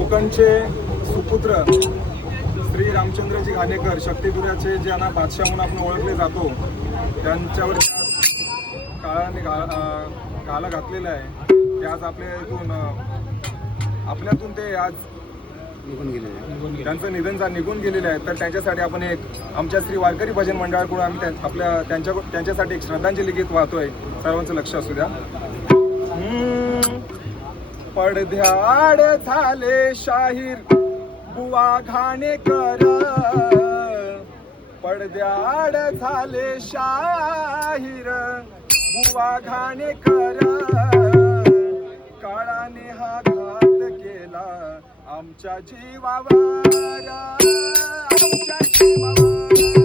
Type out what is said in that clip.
कोकणचे सुपुत्र श्री रामचंद्रजी घाणेकर शक्तिपुराचे ज्यांना बादशाह म्हणून आपण ओळखले जातो त्यांच्यावर काळाने घाला घातलेला आहे ते आज आपल्यातून ते आज निघून गेले, त्यांचं निधन निघून गेलेले आहे. तर त्यांच्यासाठी आपण एक आमच्या श्री वारकरी भजन मंडळाकडून आम्ही त्यांच्यासाठी एक श्रद्धांजली गीत वाहतोय. सर्वांचं लक्ष असू द्या. पडद्याआड झाले शाहीर बुवा घाणेकर, पडद्याआड झाले शाहीर बुवा घाणेकर, काळाने हा घात केला आमच्या जीवावर, आमच्या जीवावर.